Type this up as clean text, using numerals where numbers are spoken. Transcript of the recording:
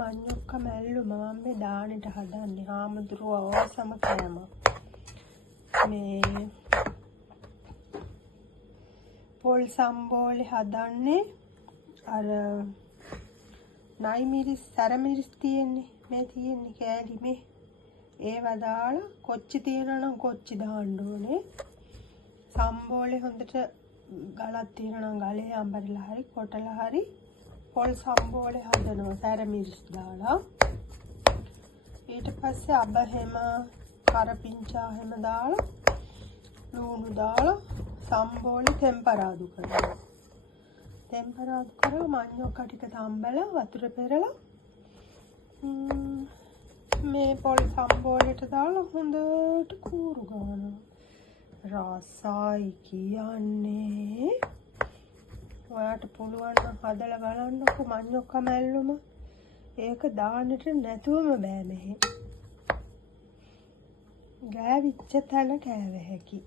මඤ්ඤොක්ක මැල්ලුම මම මේ දානෙට හදන්නේ හාමුදුරුවෝ අවසම කෑම. මේ පොල් සම්බෝලේ හදන්නේ අර නයි මිරිස් සැර මිරිස් තියෙන්නේ මේ තියෙන්නේ කෑලි මේ ඒවා දාලා කොච්චි තියනවා නම් කොච්චි දාන්න ඕනේ. සම්බෝලේ හොඳට ගලක් තියනවා නම් ගලේ අඹරලා හරි කොටලා හරි පොල් සම්බෝලේ හදනවා සැර මිරිස් දාලා. ඊට පස්සේ අබ හැම කරපිංචා හැම දාලා ලුණු දාලා සම්බෝලේ ටෙම්පරාදු කරනවා. ටෙම්පරාදු කරලා මඤ්ඤොක්ක ටික තම්බලා වතුර පෙරලා මේ පොල් සම්බෝලේට දාලා හොඳට කූරු ගන්නවා. රසයි කියන්නේ ඔයාට පුළුවන් නම් හදලා බලන්නකෝ මඤ්ඤොක්ක මැල්ලුම. ඒක දාන්නට නැතුවම බෑ මෙහෙ. ගෑවිච්ච තැන කෑව හැකි.